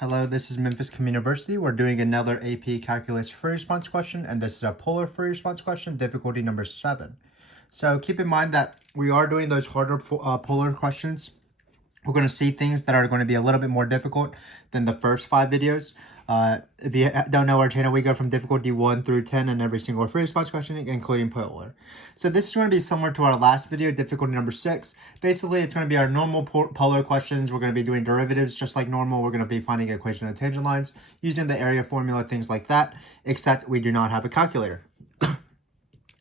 Hello, this is Memphis Communiversity. We're doing another AP Calculus free response question, and this is a polar free response question, difficulty number 7. So keep in mind that we are doing those harder polar questions. We're going to see things that are going to be a little bit more difficult than the first 5 videos. If you don't know our channel, we go from difficulty 1 through 10 in every single free response question, including polar. So this is going to be similar to our last video, difficulty number 6. Basically, it's going to be our normal polar questions. We're going to be doing derivatives just like normal. We're going to be finding equation of tangent lines, using the area formula, things like that, except we do not have a calculator.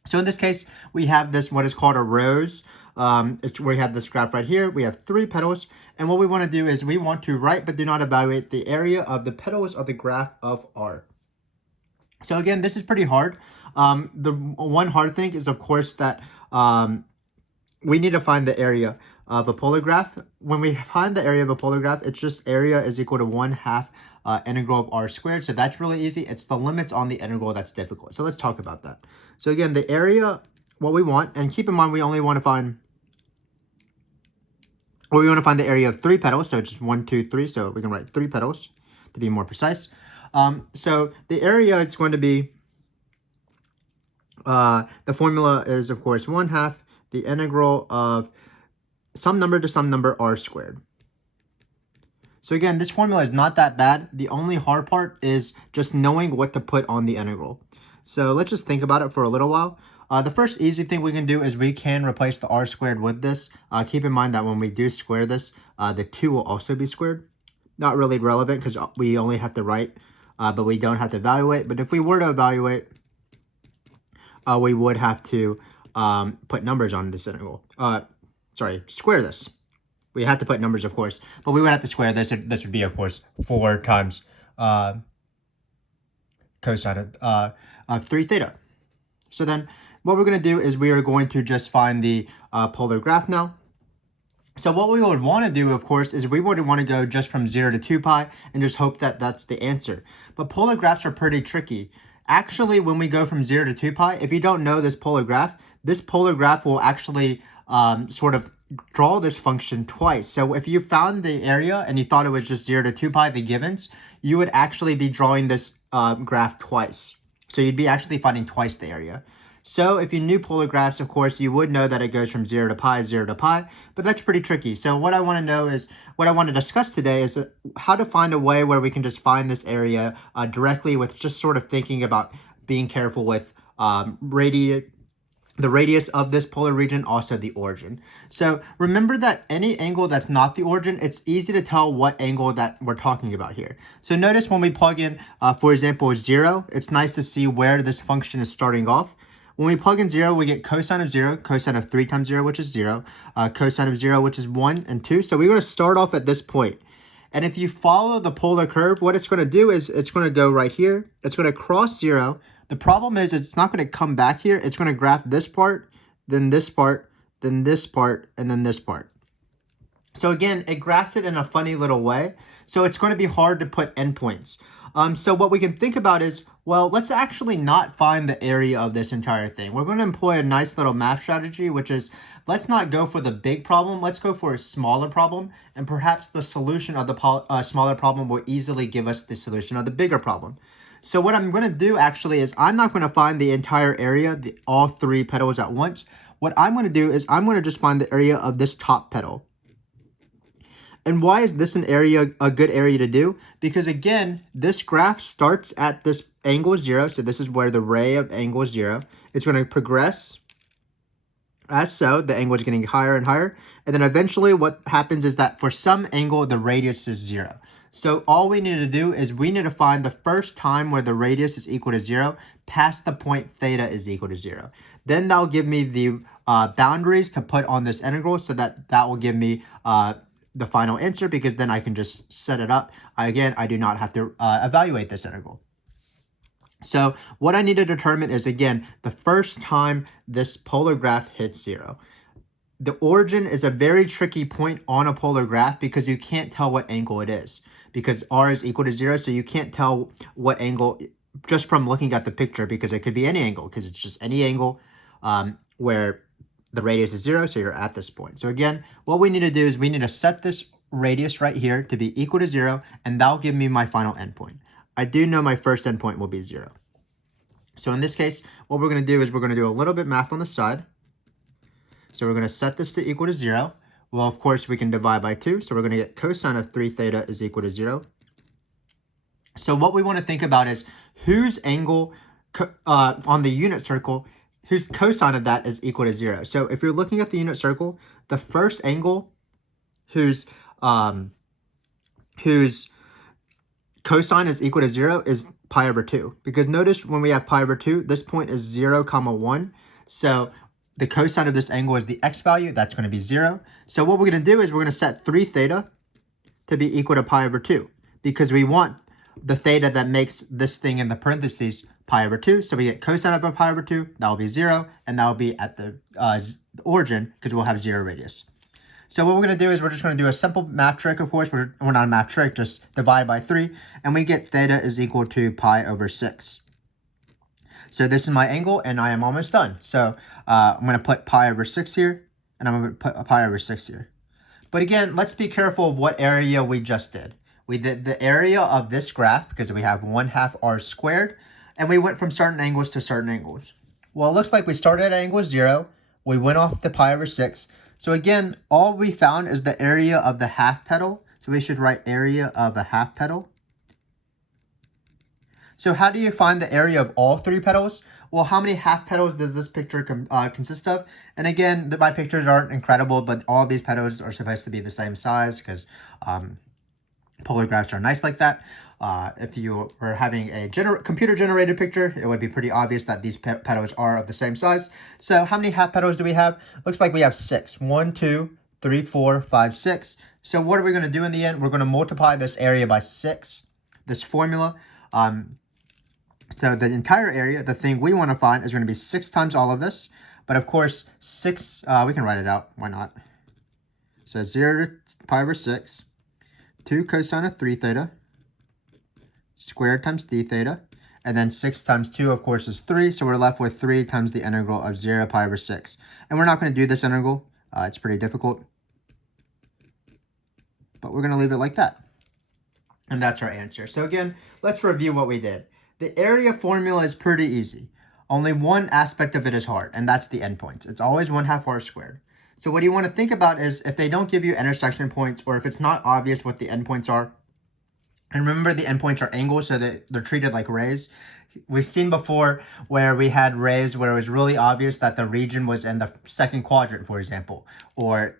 So in this case, we have this, what is called a rose. We have this graph right here. We have 3 petals. And what we want to do is we want to write but do not evaluate the area of the petals of the graph of R. So again, this is pretty hard. The one hard thing is, of course, that we need to find the area of a polar graph. When we find the area of a polar graph, it's just area is equal to 1/2 integral of R squared. So that's really easy. It's the limits on the integral that's difficult. So let's talk about that. So again, the area, what we want, and keep in mind we only want to find, or we want to find the area of 3 petals. So it's just 1, 2, 3. So we can write 3 petals to be more precise. So the area is going to be, the formula is, of course, 1/2 the integral of some number to some number R squared. So again, this formula is not that bad. The only hard part is just knowing what to put on the integral. So let's just think about it for a little while. The first easy thing we can do is we can replace the R squared with this. Keep in mind that when we do square this, the 2 will also be squared. Not really relevant because we only have to write, but we don't have to evaluate. But if we were to evaluate, we would have to put numbers on this integral. Square this. We have to put numbers, of course, but we would have to square this. This would be, of course, 4 times cosine of 3 theta. So then what we're going to do is we are going to just find the polar graph now. So what we would want to do, of course, is we would want to go just from 0 to 2 pi and just hope that that's the answer. But polar graphs are pretty tricky. Actually, when we go from 0 to 2 pi, if you don't know this polar graph will actually sort of draw this function twice. So if you found the area and you thought it was just 0 to 2 pi, the givens, you would actually be drawing this graph twice. So you'd be actually finding twice the area. So if you knew polar graphs, of course, you would know that it goes from 0 to pi, 0 to pi, but that's pretty tricky. So what I want to know is, what I want to discuss today is how to find a way where we can just find this area directly with just sort of thinking about being careful with the radius of this polar region, also the origin. So remember that any angle that's not the origin, it's easy to tell what angle that we're talking about here. So notice when we plug in, for example, 0, it's nice to see where this function is starting off. When we plug in 0, we get cosine of 0, cosine of 3 times 0, which is 0, cosine of 0, which is 1 and 2. So we're going to start off at this point. And if you follow the polar curve, what it's going to do is it's going to go right here. It's going to cross 0. The problem is it's not going to come back here. It's going to graph this part, then this part, then this part, and then this part. So again, it graphs it in a funny little way. So it's going to be hard to put endpoints. So what we can think about is, well, let's actually not find the area of this entire thing. We're going to employ a nice little math strategy, which is, let's not go for the big problem. Let's go for a smaller problem. And perhaps the solution of the smaller problem will easily give us the solution of the bigger problem. So what I'm going to do actually is I'm not going to find the entire area, all 3 petals at once. What I'm going to do is I'm going to just find the area of this top petal. And why is this a good area to do? Because again, this graph starts at this angle 0. So this is where the ray of angle 0. It's going to progress as so. The angle is getting higher and higher. And then eventually what happens is that for some angle, the radius is 0. So all we need to do is we need to find the first time where the radius is equal to 0 past the point theta is equal to 0. Then that'll give me the boundaries to put on this integral, so that will give me the final answer, because then I can just set it up. Again, I do not have to evaluate this integral. So what I need to determine is, again, the first time this polar graph hits 0. The origin is a very tricky point on a polar graph because you can't tell what angle it is, because R is equal to 0, so you can't tell what angle just from looking at the picture, because it could be any angle, because it's just any angle where the radius is 0, so you're at this point. So again, what we need to do is we need to set this radius right here to be equal to 0, and that'll give me my final endpoint. I do know my first endpoint will be 0. So in this case, what we're going to do is we're going to do a little bit math on the side. So we're going to set this to equal to 0. Well, of course, we can divide by 2. So we're going to get cosine of 3 theta is equal to 0. So what we want to think about is whose angle on the unit circle, whose cosine of that is equal to 0. So if you're looking at the unit circle, the first angle whose cosine is equal to 0 is pi over 2. Because notice when we have pi over 2, this point is 0, 1. So the cosine of this angle is the x value. That's going to be 0. So what we're going to do is we're going to set 3 theta to be equal to pi over 2. Because we want the theta that makes this thing in the parentheses pi over 2. So we get cosine of pi over 2. That will be 0. And that will be at the origin because we'll have 0 radius. So what we're going to do is we're just going to do a simple math trick, of course. We're not a math trick, just divide by 3. And we get theta is equal to pi over 6. So this is my angle, and I am almost done. So I'm going to put pi over 6 here, and I'm going to put pi over 6 here. But again, let's be careful of what area we just did. We did the area of this graph, because we have 1/2 r squared, and we went from certain angles to certain angles. Well, it looks like we started at angle 0. We went off to pi over 6. So again, all we found is the area of the half petal. So we should write area of a half petal. So how do you find the area of all 3 petals? Well, how many half petals does this picture consist of? And again, my pictures aren't incredible, but all these petals are supposed to be the same size because polar graphs are nice like that. If you were having a computer-generated picture, it would be pretty obvious that these petals are of the same size. So how many half petals do we have? Looks like we have 6. 1, 2, 3, 4, 5, 6. So what are we going to do in the end? We're going to multiply this area by 6, this formula. So the entire area, the thing we want to find, is going to be 6 times all of this. But of course, 6, we can write it out. Why not? So 0 to pi over 6, 2 cosine of 3 theta, squared times d theta, and then 6 times 2, of course, is 3. So we're left with 3 times the integral of 0 pi over 6. And we're not going to do this integral. It's pretty difficult. But we're going to leave it like that. And that's our answer. So again, let's review what we did. The area formula is pretty easy. Only one aspect of it is hard, and that's the endpoints. It's always 1/2 r squared. So what you want to think about is if they don't give you intersection points, or if it's not obvious what the endpoints are. And remember, the endpoints are angles, so they're treated like rays. We've seen before where we had rays where it was really obvious that the region was in the second quadrant, for example, or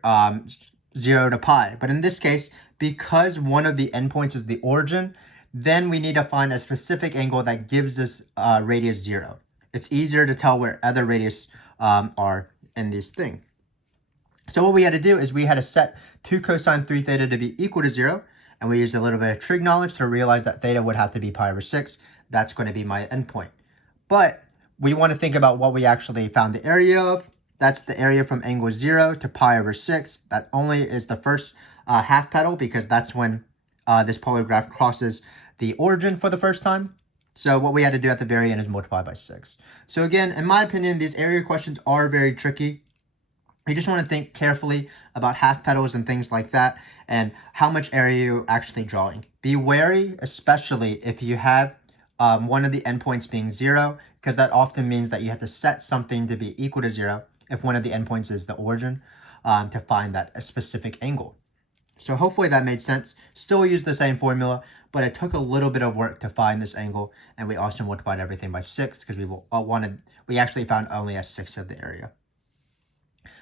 0 to pi. But in this case, because one of the endpoints is the origin, then we need to find a specific angle that gives us radius 0. It's easier to tell where other radius are in this thing. So what we had to do is we had to set 2 cosine 3 theta to be equal to 0. And we used a little bit of trig knowledge to realize that theta would have to be pi over 6. That's going to be my endpoint. But we want to think about what we actually found the area of. That's the area from angle 0 to pi over 6. That only is the first half petal, because that's when this polar graph crosses the origin for the first time. So what we had to do at the very end is multiply by 6. So again, in my opinion, these area questions are very tricky. You just want to think carefully about half petals and things like that, and how much area you're actually drawing. Be wary, especially if you have one of the endpoints being 0, because that often means that you have to set something to be equal to 0 if one of the endpoints is the origin to find that specific angle. So hopefully that made sense. Still use the same formula, but it took a little bit of work to find this angle, and we also multiplied everything by 6 because we actually found only a sixth of the area.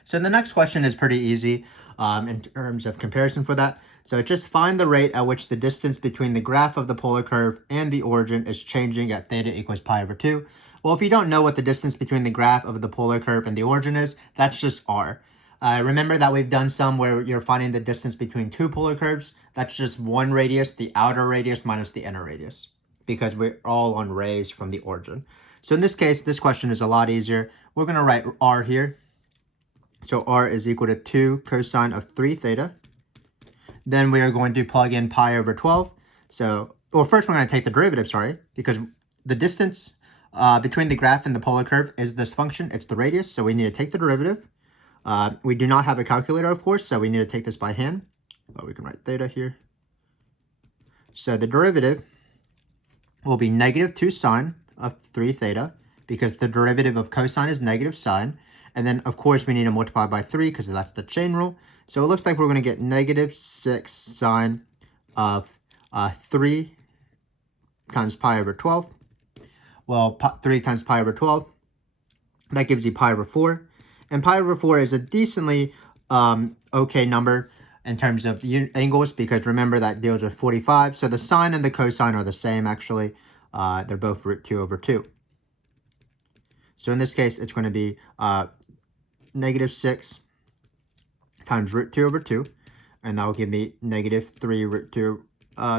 So the next question is pretty easy in terms of comparison for that. So just find the rate at which the distance between the graph of the polar curve and the origin is changing at theta equals pi over 2. Well, if you don't know what the distance between the graph of the polar curve and the origin is, that's just r. Remember that we've done some where you're finding the distance between 2 polar curves. That's just one radius, the outer radius minus the inner radius, because we're all on rays from the origin. So in this case, this question is a lot easier. We're going to write r here. So r is equal to 2 cosine of 3 theta. Then we are going to plug in pi over 12. So, well, first we're going to take the derivative, because the distance between the graph and the polar curve is this function. It's the radius, so we need to take the derivative. We do not have a calculator, of course, so we need to take this by hand. we can write theta here. So the derivative will be negative 2 sine of 3 theta, because the derivative of cosine is negative sine. And then, of course, we need to multiply by 3 because that's the chain rule. So it looks like we're going to get negative 6 sine of 3 times pi over 12. Well, 3 times pi over 12, that gives you pi over 4. And pi over 4 is a decently okay number in terms of angles, because remember that deals with 45. So the sine and the cosine are the same, actually. They're both root 2 over 2. So in this case, it's going to be negative 6 times root 2 over 2. And that will give me negative 3 root 2,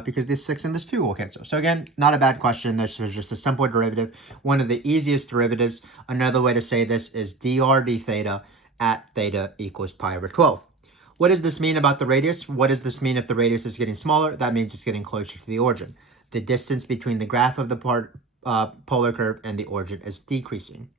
because this 6 and this 2 will cancel. So again, not a bad question. This was just a simple derivative, one of the easiest derivatives. Another way to say this is dr d theta at theta equals pi over 12. What does this mean about the radius? What does this mean if the radius is getting smaller? That means it's getting closer to the origin. The distance between the graph of the polar curve and the origin is decreasing.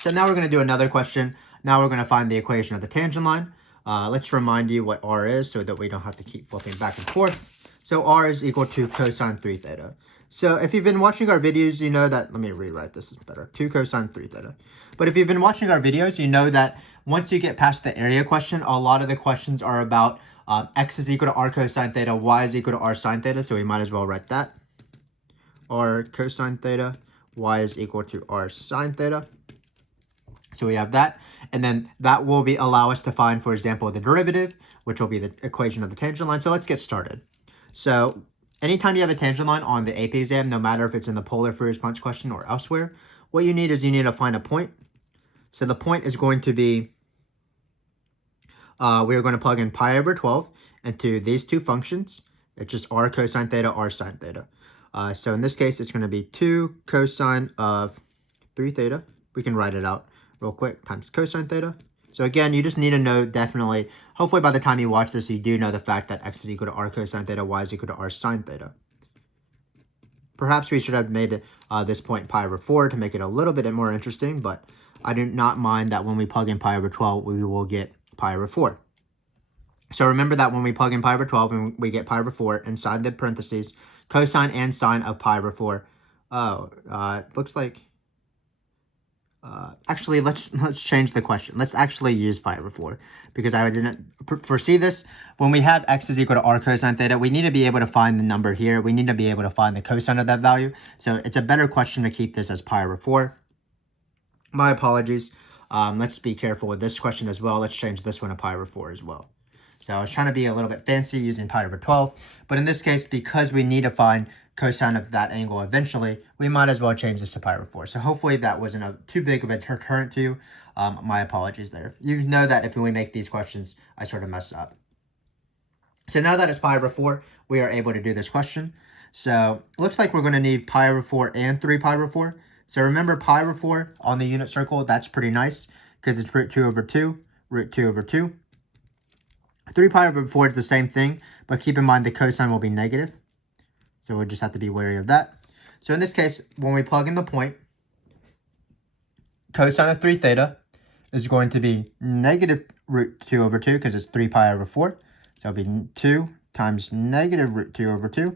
So now we're going to do another question. Now we're going to find the equation of the tangent line. Let's remind you what r is so that we don't have to keep flipping back and forth. So r is equal to cosine 3 theta. So if you've been watching our videos, you know that, let me rewrite this, is better, 2 cosine 3 theta. But if you've been watching our videos, you know that once you get past the area question, a lot of the questions are about x is equal to r cosine theta, y is equal to r sine theta, so we might as well write that. R cosine theta, y is equal to r sine theta. So we have that, and then that will allow us to find, for example, the derivative, which will be the equation of the tangent line. So let's get started. So anytime you have a tangent line on the AP exam, no matter if it's in the polar free response question or elsewhere, what you need is you need to find a point. So the point is going to be, we're going to plug in pi over 12 into these two functions. It's just r cosine theta, r sine theta. So in this case, it's going to be 2 cosine of 3 theta. We can write it out real quick, times cosine theta. So again, you just need to know definitely, hopefully by the time you watch this, you do know the fact that x is equal to r cosine theta, y is equal to r sine theta. Perhaps we should have made this point pi over 4 to make it a little bit more interesting, but I do not mind that when we plug in pi over 12, we will get pi over 4. So remember that when we plug in pi over 12 and we get pi over 4, inside the parentheses, cosine and sine of pi over 4. Looks like, actually, let's change the question. Let's actually use pi over 4, because I didn't foresee this. When we have x is equal to r cosine theta, we need to be able to find the number here. We need to be able to find the cosine of that value. So it's a better question to keep this as pi over 4. My apologies. Let's be careful with this question as well. Let's change this one to pi over 4 as well. So I was trying to be a little bit fancy using pi over 12. But in this case, because we need to find cosine of that angle eventually, we might as well change this to pi over 4. So hopefully that wasn't too big of a deterrent to you. My apologies there. You know that if we make these questions, I sort of mess up. So now that it's pi over 4, we are able to do this question. So it looks like we're going to need pi over 4 and 3 pi over 4. So remember, pi over 4 on the unit circle, that's pretty nice because it's root 2 over 2, root 2 over 2. 3 pi over 4 is the same thing, but keep in mind the cosine will be negative. So we'll just have to be wary of that. So in this case, when we plug in the point, cosine of 3 theta is going to be negative root 2 over 2 because it's 3 pi over 4. So it'll be 2 times negative root 2 over 2.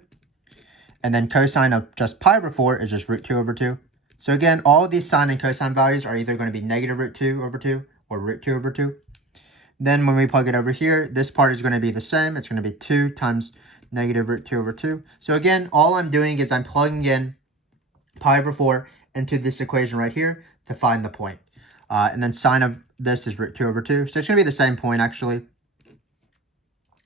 And then cosine of just pi over 4 is just root 2 over 2. So again, all of these sine and cosine values are either going to be negative root 2 over 2 or root 2 over 2. Then when we plug it over here, this part is going to be the same. It's going to be 2 times negative root 2 over 2. So again, all I'm doing is I'm plugging in pi over 4 into this equation right here to find the point. And then sine of this is root 2 over 2. So it's going to be the same point actually,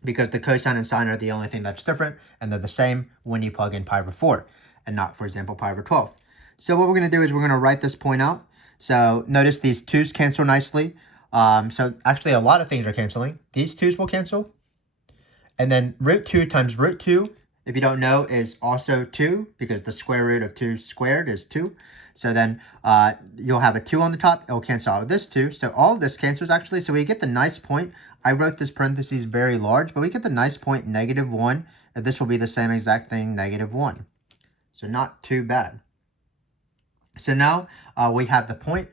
because the cosine and sine are the only thing that's different, and they're the same when you plug in pi over 4 and not, for example, pi over 12. So what we're going to do is we're going to write this point out. So notice these 2's cancel nicely. So actually a lot of things are canceling. These 2's will cancel. And then root 2 times root 2, if you don't know, is also 2, because the square root of 2 squared is 2. So then you'll have a 2 on the top. It will cancel out this 2. So all of this cancels actually. So we get the nice point. I wrote this parentheses very large, but we get the nice point negative 1. And this will be the same exact thing, negative 1. So not too bad. So now we have the point.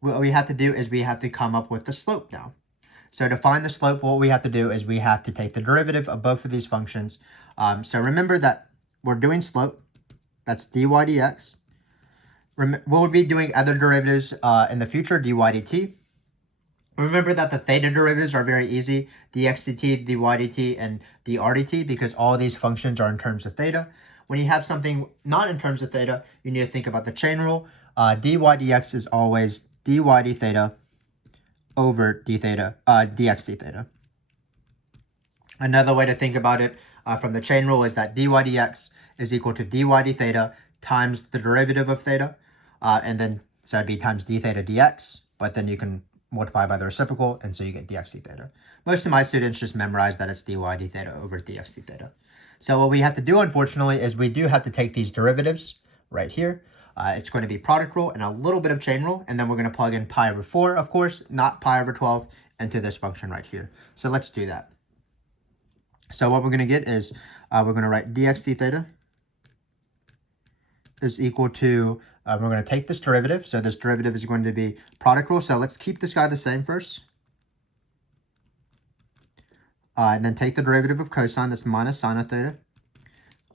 What we have to do is we have to come up with the slope now. So to find the slope, what we have to do is we have to take the derivative of both of these functions. So remember that we're doing slope, that's dy dx. We'll be doing other derivatives in the future, dy dt. Remember that the theta derivatives are very easy, dx dt, dy dt, and dr dt, because all these functions are in terms of theta. When you have something not in terms of theta, you need to think about the chain rule. Dy dx is always dy d theta over d theta, dx d theta. Another way to think about it from the chain rule is that dy dx is equal to dy d theta times the derivative of theta, and then so that'd be times d theta dx, but then you can multiply by the reciprocal, and so you get dx d theta. Most of my students just memorize that it's dy d theta over dx d theta. So what we have to do, unfortunately, is we do have to take these derivatives right here. It's going to be product rule and a little bit of chain rule, and then we're going to plug in pi over 4, of course, not pi over 12, into this function right here. So let's do that. So what we're going to get is we're going to write dx d theta is equal to, we're going to take this derivative. So this derivative is going to be product rule. So let's keep this guy the same first. And then take the derivative of cosine, that's minus sine of theta.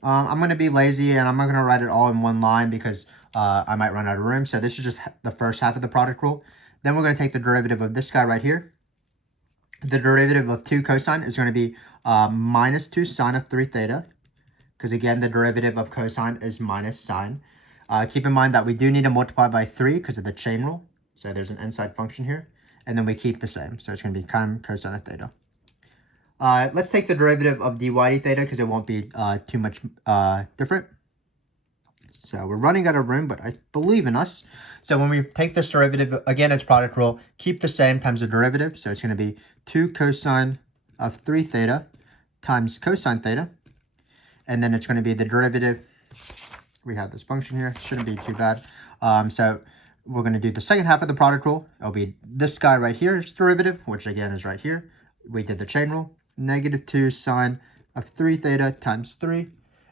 I'm going to be lazy and I'm not going to write it all in one line because I might run out of room. So this is just the first half of the product rule. Then we're going to take the derivative of this guy right here. The derivative of 2 cosine is going to be minus 2 sine of 3 theta. Because again, the derivative of cosine is minus sine. Keep in mind that we do need to multiply by 3 because of the chain rule. So there's an inside function here. And then we keep the same. So it's going to be cosine of theta. Let's take the derivative of dy d theta because it won't be too much different. So we're running out of room, but I believe in us. So when we take this derivative, again, it's product rule, keep the same times the derivative. So it's going to be 2 cosine of 3 theta times cosine theta. And then it's going to be the derivative. We have this function here. Shouldn't be too bad. So we're going to do the second half of the product rule. It'll be this guy right here's derivative, which again is right here. We did the chain rule. Negative 2 sine of 3 theta times 3.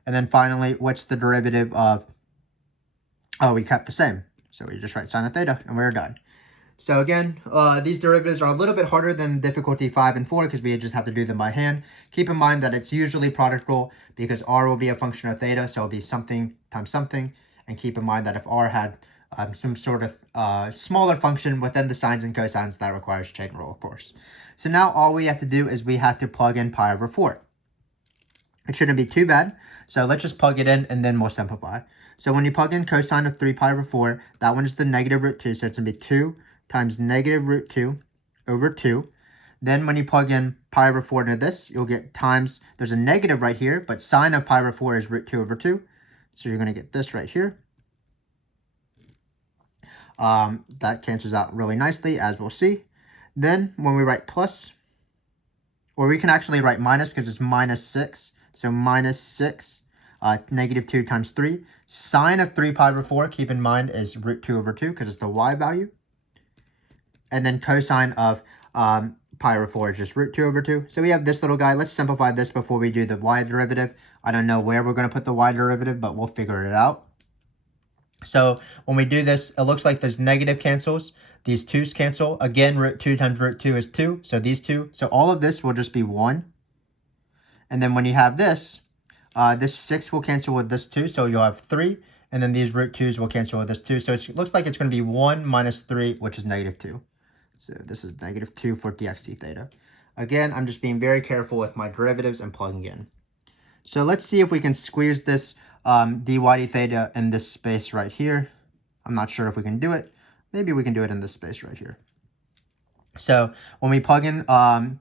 And then finally, what's the derivative of, oh, we kept the same. So we just write sine of theta and we're done. So again, these derivatives are a little bit harder than difficulty 5 and 4 because we just have to do them by hand. Keep in mind that it's usually product rule because r will be a function of theta, so it'll be something times something. And keep in mind that if r had some sort of smaller function within the sines and cosines, that requires chain rule, of course. So now all we have to do is we have to plug in pi over 4. It shouldn't be too bad. So let's just plug it in and then we'll simplify. So when you plug in cosine of 3 pi over 4, that one is the negative root 2. So it's going to be 2 times negative root 2 over 2. Then when you plug in pi over 4 into this, you'll get times, there's a negative right here, but sine of pi over 4 is root 2 over 2. So you're going to get this right here. That cancels out really nicely, as we'll see. Then when we write plus, or we can actually write minus because it's minus 6. So minus 6, negative 2 times 3. Sine of 3 pi over 4, keep in mind, is root 2 over 2 because it's the y value. And then cosine of pi over 4 is just root 2 over 2. So we have this little guy. Let's simplify this before we do the y derivative. I don't know where we're going to put the y derivative, but we'll figure it out. So when we do this, it looks like there's negative cancels. These 2's cancel. Again, root 2 times root 2 is 2. So these 2. So all of this will just be 1. And then when you have this, this 6 will cancel with this 2. So you'll have 3. And then these root 2's will cancel with this 2. So it looks like it's going to be 1 minus 3, which is negative 2. So this is negative 2 for dx d theta. Again, I'm just being very careful with my derivatives and plugging in. So let's see if we can squeeze this dy d theta in this space right here. I'm not sure if we can do it. Maybe we can do it in this space right here. So when we plug in pi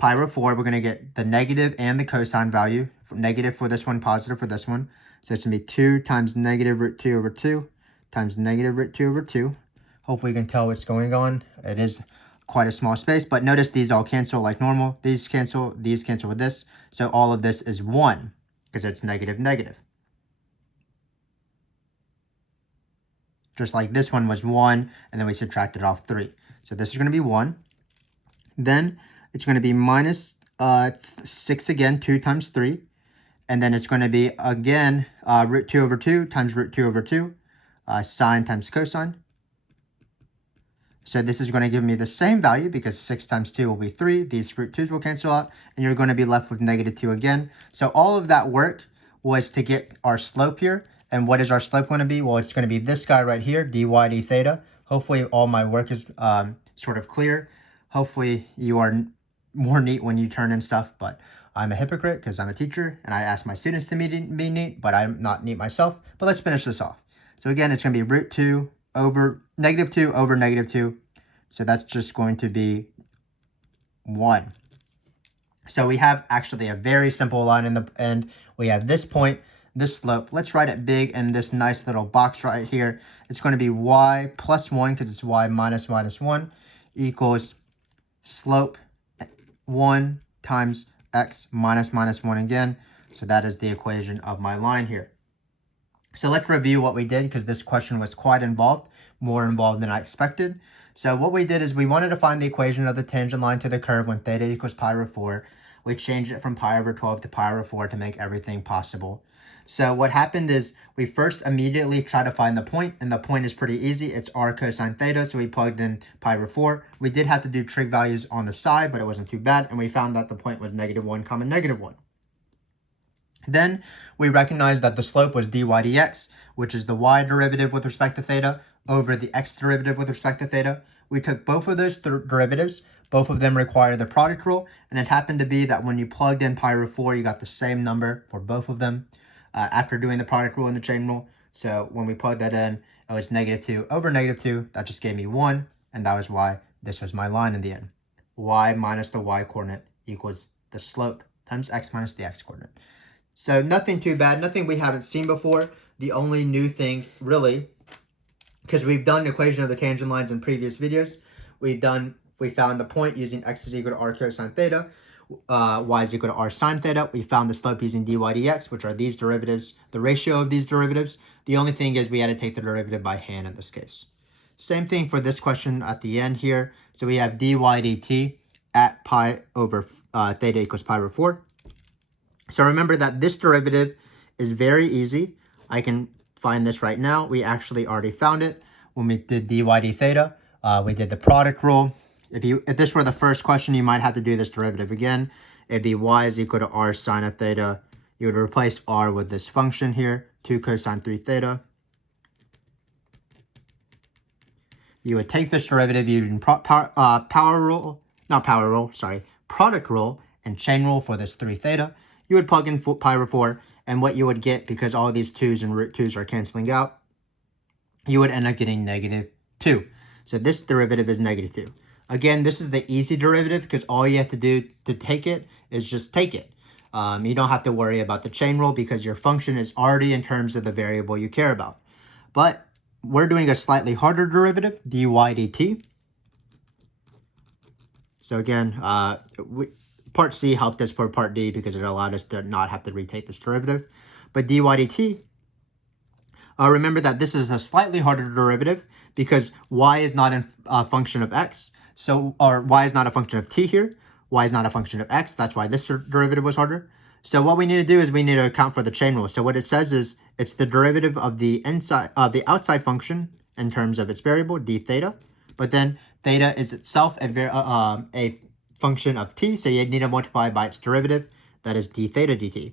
over 4, we're going to get the negative and the cosine value. Negative for this one, positive for this one. So it's going to be 2 times negative root 2 over 2 times negative root 2 over 2. Hopefully you can tell what's going on. It is quite a small space, but notice these all cancel like normal. These cancel with this. So all of this is 1 because it's negative, negative. Just like this one was 1, and then we subtracted off 3. So this is going to be 1. Then it's going to be minus 6 again, 2 times 3. And then it's going to be, again, root 2 over 2 times root 2 over 2, sine times cosine. So this is going to give me the same value because 6 times 2 will be 3. These root 2's will cancel out, and you're going to be left with negative 2 again. So all of that work was to get our slope here. And what is our slope going to be? Well, it's going to be this guy right here, dy d theta. Hopefully all my work is sort of clear. Hopefully you are more neat when you turn in stuff, but I'm a hypocrite because I'm a teacher, and I ask my students to be neat, but I'm not neat myself. But let's finish this off. So again, it's going to be root 2 over negative 2 over negative 2. So that's just going to be 1. So we have actually a very simple line in the end. We have this point, this slope. Let's write it big in this nice little box right here. It's going to be y plus 1 because it's y minus 1 equals slope 1 times x minus 1 again. So that is the equation of my line here. So let's review what we did because this question was quite involved, more involved than I expected. So what we did is we wanted to find the equation of the tangent line to the curve when theta equals pi over 4. We changed it from pi over 12 to pi over 4 to make everything possible. So what happened is we first immediately try to find the point, and the point is pretty easy. It's r cosine theta, so we plugged in pi over 4. We did have to do trig values on the side, but it wasn't too bad, and we found that the point was negative 1 comma negative 1. Then we recognized that the slope was dy dx, which is the y derivative with respect to theta over the x derivative with respect to theta. We took both of those derivatives. Both of them require the product rule, and it happened to be that when you plugged in pi over 4, you got the same number for both of them after doing the product rule and the chain rule. So when we plugged that in, it was negative 2 over negative 2. That just gave me 1, and that was why this was my line in the end. Y minus the y coordinate equals the slope times x minus the x coordinate. So nothing too bad, nothing we haven't seen before. The only new thing, really, because we've done equation of the tangent lines in previous videos, we found the point using x is equal to r cosine theta, y is equal to r sine theta. We found the slope using dy dx, which are these derivatives, the ratio of these derivatives. The only thing is we had to take the derivative by hand in this case. Same thing for this question at the end here. So we have dy dt at pi over theta equals pi over 4. So remember that this derivative is very easy. I can find this right now. We actually already found it when we did dy d theta. We did the product rule. If this were the first question, you might have to do this derivative again. It'd be y is equal to r sine of theta. You would replace r with this function here, 2 cosine 3 theta. You would take this derivative using product rule and chain rule for this 3 theta. You would plug in pi over 4, and what you would get, because all these 2's and root 2's are canceling out, you would end up getting negative 2. So this derivative is negative 2. Again, this is the easy derivative because all you have to do to take it is just take it. You don't have to worry about the chain rule because your function is already in terms of the variable you care about. But we're doing a slightly harder derivative, dy dt. So again, Part C helped us for Part D because it allowed us to not have to retake this derivative. But dy dt, remember that this is a slightly harder derivative because y is not a function of x. Or y is not a function of t here. Y is not a function of x. That's why this derivative was harder. So what we need to do is we need to account for the chain rule. So what it says is it's the derivative of the outside function in terms of its variable, d theta. But then theta is itself a function of t, so you need to multiply by its derivative, that is d theta dt.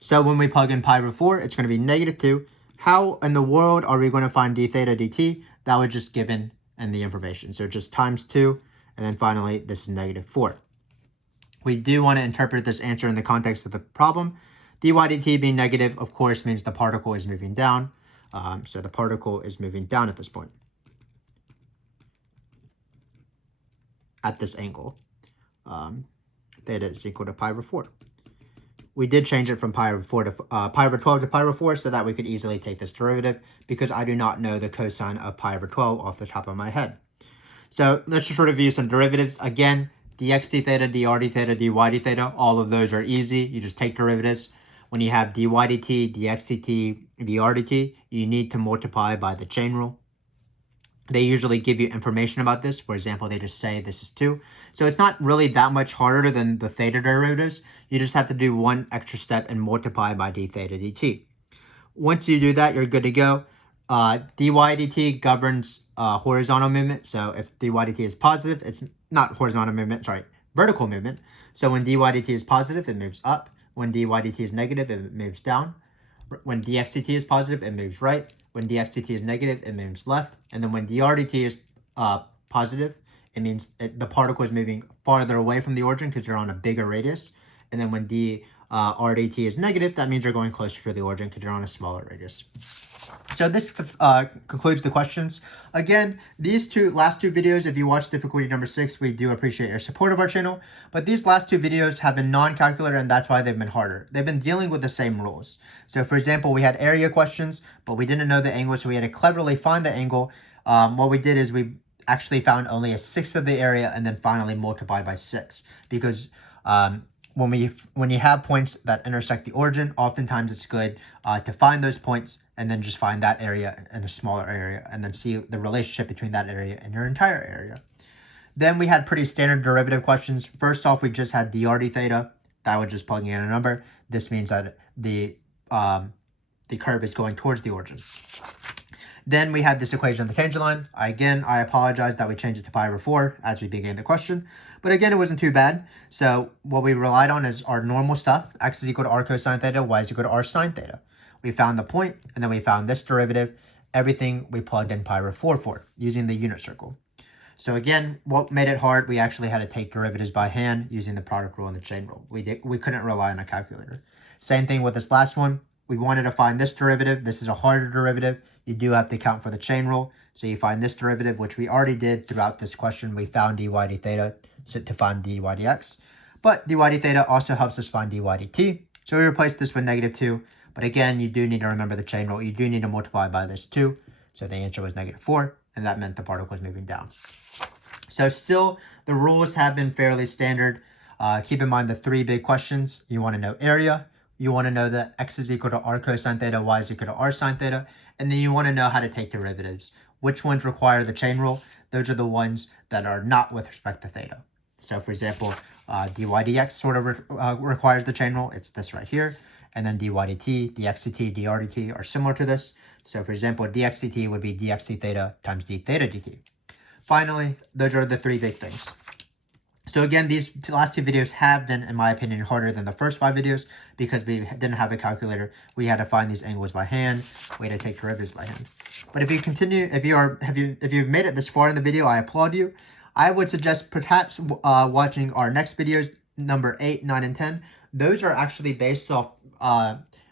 So when we plug in pi over 4, it's going to be negative 2. How in the world are we going to find d theta dt? That was just given in the information. So just times 2, and then finally this is negative 4. We do want to interpret this answer in the context of the problem. Dy dt being negative, of course, means the particle is moving down. So the particle is moving down at this point, at this angle. Theta is equal to pi over 4. We did change it from pi over 4 to pi over 12 to pi over 4 so that we could easily take this derivative because I do not know the cosine of pi over 12 off the top of my head. So let's just review some derivatives. Again, dx d theta, dr d theta, dy d theta, all of those are easy. You just take derivatives. When you have dy dt, dx dt, dr dt, you need to multiply by the chain rule. They usually give you information about this. For example, they just say this is 2. So it's not really that much harder than the theta derivatives. You just have to do one extra step and multiply by d theta dt. Once you do that, you're good to go. Dy dt governs horizontal movement. So if dy dt is positive, it's not horizontal movement, sorry, vertical movement. So when dy dt is positive, it moves up. When dy dt is negative, it moves down. When dx dt is positive, it moves right. When dx dt is negative, it moves left. And then when dr dt is positive, it means the particle is moving farther away from the origin because you're on a bigger radius. And then when dr dt is negative, that means you're going closer to the origin because you're on a smaller radius. So this concludes the questions. Again, these last two videos, if you watched difficulty number 6, we do appreciate your support of our channel. But these last two videos have been non-calculator, and that's why they've been harder. They've been dealing with the same rules. So for example, we had area questions, but we didn't know the angle, so we had to cleverly find the angle. What we did is we actually found only a sixth of the area and then finally multiplied by 6. Because when you have points that intersect the origin, oftentimes it's good to find those points and then just find that area in a smaller area and then see the relationship between that area and your entire area. Then we had pretty standard derivative questions. First off, we just had dr d theta. That was just plugging in a number. This means that the curve is going towards the origin. Then we had this equation of the tangent line. I apologize that we changed it to pi over 4 as we began the question. But again, it wasn't too bad. So what we relied on is our normal stuff. X is equal to r cosine theta, y is equal to r sine theta. We found the point, and then we found this derivative. Everything we plugged in pi over 4 for, using the unit circle. So again, what made it hard, we actually had to take derivatives by hand using the product rule and the chain rule. We couldn't rely on a calculator. Same thing with this last one. We wanted to find this derivative. This is a harder derivative. You do have to account for the chain rule. So you find this derivative, which we already did throughout this question. We found dy d theta to find dy dx. But dy d theta also helps us find dy dt. So we replaced this with -2. But again, you do need to remember the chain rule. You do need to multiply by this 2. So the answer was -4. And that meant the particle was moving down. So still, the rules have been fairly standard. Keep in mind the 3 big questions. You want to know area. You want to know that x is equal to r cosine theta, y is equal to r sine theta. And then you want to know how to take derivatives. Which ones require the chain rule? Those are the ones that are not with respect to theta. So for example, dy dx sort of requires the chain rule. It's this right here. And then dy dt, dx dt, dr dt are similar to this. So for example, dx dt would be dx d theta times d theta dt. Finally, those are the 3 big things. So again, these last 2 videos have been, in my opinion, harder than the first 5 videos because we didn't have a calculator. We had to find these angles by hand. We had to take derivatives by hand. But if you continue, if you've made it this far in the video, I applaud you. I would suggest perhaps watching our next videos, number 8, 9, and 10. Those are actually based off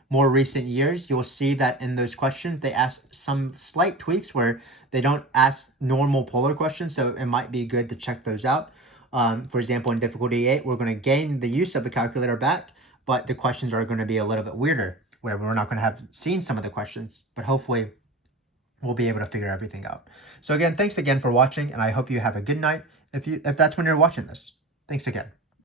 more recent years. You'll see that in those questions, they ask some slight tweaks where they don't ask normal polar questions. So it might be good to check those out. For example, in difficulty 8, we're going to gain the use of the calculator back, but the questions are going to be a little bit weirder, where we're not going to have seen some of the questions, but hopefully we'll be able to figure everything out. So again, thanks again for watching, and I hope you have a good night if that's when you're watching this. Thanks again.